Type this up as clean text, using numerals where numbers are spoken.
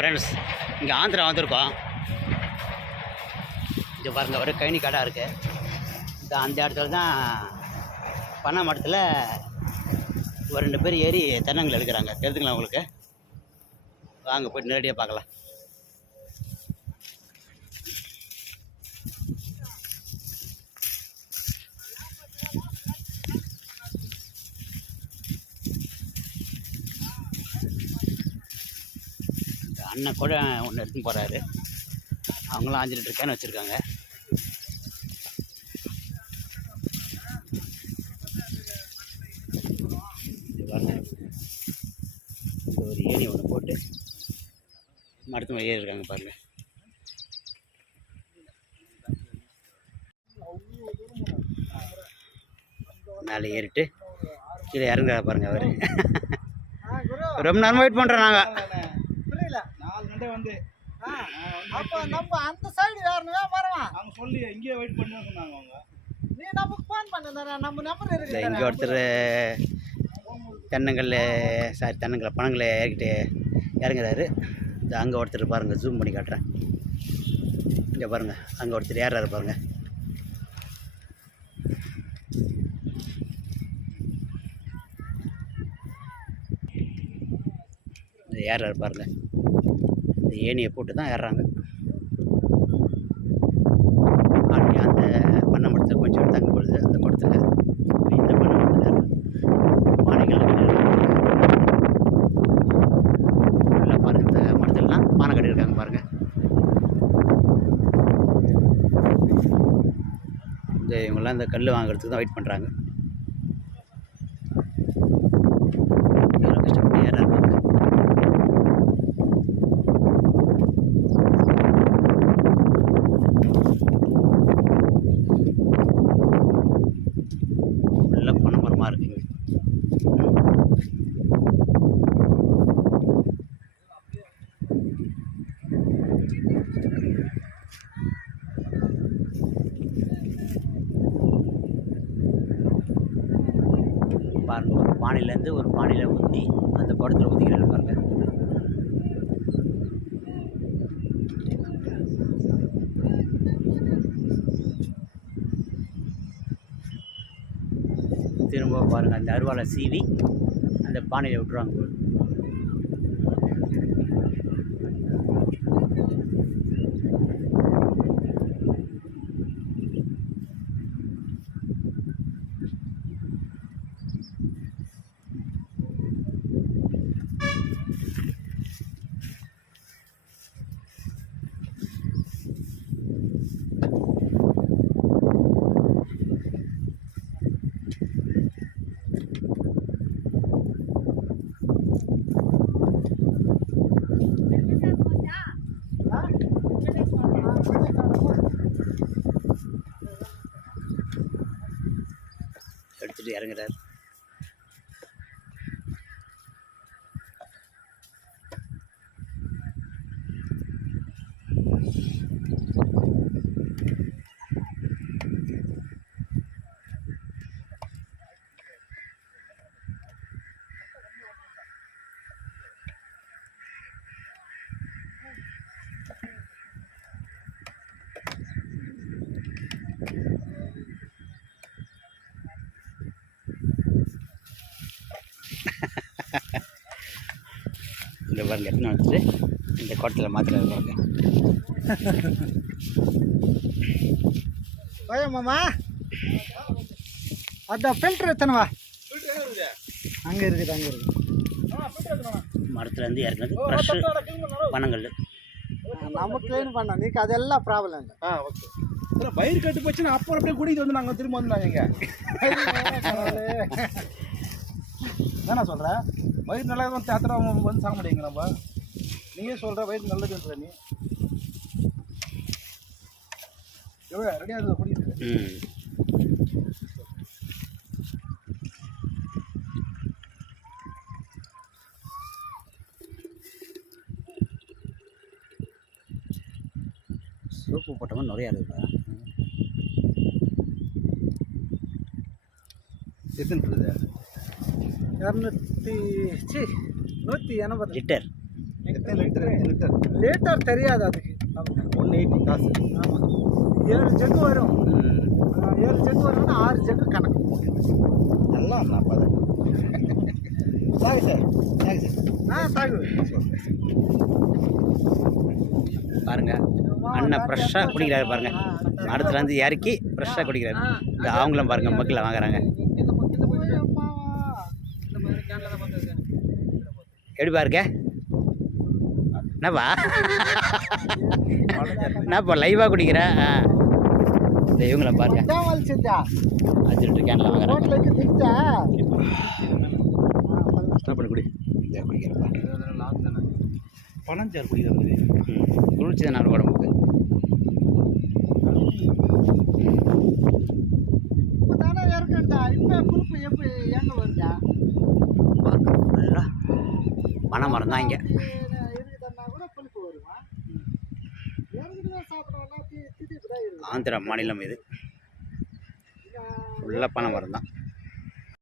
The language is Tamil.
ஃப்ரெண்ட்ஸ் இங்கே ஆந்திரா வந்திருக்கோம். இங்கே பாருங்கள் ஒரு கைனி கடை இருக்குது. இந்த அந்த இடத்துல தான் பண்ண மரத்தில் ஒரு 2 பேர் ஏறி தென்னங்கள் எடுக்கிறாங்க. தெரிஞ்சுங்களா உங்களுக்கு? வாங்க போய்ட்டு நேரடியாக பார்க்கலாம். அண்ணன் கூட ஒன்று எடுத்துன்னு போகிறாரு. அவங்களாம் 5 லிட்டர் கேன் வச்சுருக்காங்க. ஒரு ஏணி ஒன்று போட்டு மரத்து மேலே ஏறி இருக்காங்க பாருங்கள். மேலே ஏறிட்டு கீழே இறங்குறா பாருங்கள் அவர். ரொம்ப நேரமாக வெயிட் பண்ணுறோம் நாங்கள். வந்து அப்ப நம்ம அந்த சைடு யாருன்னு வரவா அவங்க சொல்லி இங்கே வெயிட் பண்ண சொன்னாங்க. அவங்க நீ நமக்கு ஃபோன் பண்ண நம்ம நம்பர் இருக்கு. இங்கே ஒருத்தர் தென்னங்கல்ல பணங்களை ஏறிக்கிட்டு இறங்குறாரு. இந்த அங்கே ஒருத்தர் பாருங்கள், ஜூம் பண்ணி காட்டுறேன். இங்கே பாருங்கள், அங்கே ஒருத்தர் ஏறாரு பாருங்கள். இந்த ஏறாரு பாருங்கள். இந்த ஏணியை போட்டு தான் ஏறுறாங்க. அந்த பண்ணை மரத்தில் கொஞ்சம் தங்க பொழுது அந்த குடத்தில் இந்த பண்ணை மரத்தில் பானைகள் நல்லா பாருங்கள். இந்த மரத்துலலாம் பானை கட்டியிருக்காங்க பாருங்கள். இந்த இவங்கெல்லாம் இந்த கல் வாங்குறதுக்கு தான் வெயிட் பண்ணுறாங்க. எவ்வளோ கஷ்டப்பட்டு ஏறாரு பாருங்க. நல்ல பனைமரமாக இருக்குங்க. பாருங்க, ஒரு பானையிலேருந்து ஒரு பானையில் ஊற்றி அந்த குடத்தில் ஊற்றிக்கிறாரு பாருங்க. திரும்ப பாருங்கள், அந்த அருவாளை சீவி அந்த பானையில் விட்டுருவாங்க போல. எடுத்துகிட்டு இறங்குறாரு. இந்த பாருங்க, எத்தனை வச்சுட்டு இந்த குடத்தில் மாத்திரை பாருங்க. மாமா அதான் ஃபில்டர் எத்தனவா அங்கே இருக்குது. மரத்துலேருந்து இறக்குனது ஃப்ரெஷ்ஷு பனங்கல். நம்ம க்ளீன் பண்ணோம், நீக்கு அதெல்லாம் ப்ராப்ளம் இல்லை. ஓகே. அப்புறம் பயிர் கட்டு போச்சுன்னா அப்புறம் அப்படியே கூட்டிகிட்டு வந்து நாங்கள் திரும்ப வந்து நாங்கள் இங்கே என்ன சொல்கிறேன், வயிறு நல்லா தேத்திர வந்து சாக முடியுங்க. நம்ம நீயே சொல்கிற வயிறு நல்லதுன்ற நீ எவ்வளோ ரெடியாக இருந்தது குடிக்கிறது. சோப்பு போட்டவங்க நிறையா இருக்குதா? எத்தனை இருக்குது? 180 லிட்டர். எத்தனை லிட்டர் லிட்டர் தெரியாது அதுக்கு. 180 காசு. ஆமாம், 7 ஜக்கு வரும். 7 ஜக்கு வரும்னா 6 ஜக்கு கணக்கு. நல்லா அப்போ அது சாகு சார் தாகு பாருங்க அண்ணன் ஃப்ரெஷ்ஷாக குடிக்கிறாரு பாருங்க. மரத்துல இருந்து இறக்கி ஃப்ரெஷ்ஷாக குடிக்கிறாரு. இந்த அவங்களும் பாருங்க மக்களை வாங்குறாங்க. எப்படி பாருங்க என்னப்பா என்னப்பா லைவாக குடிக்கிறேன். இந்த இவங்கள பாருங்க 5 லிட்டர் கேனில் வாங்குறாங்க. என்ன பண்ணி குடி குடிக்கிறப்பா பனஞ்சாறு குடிக்கிறது குளிர்ச்சி தான் நான் உடம்புக்கு. ஃபுல்லாக பனை மரம் தான் இங்கே. ஆந்திரா மாநிலம் இது. ஃபுல்லாக பனை மரம் தான்.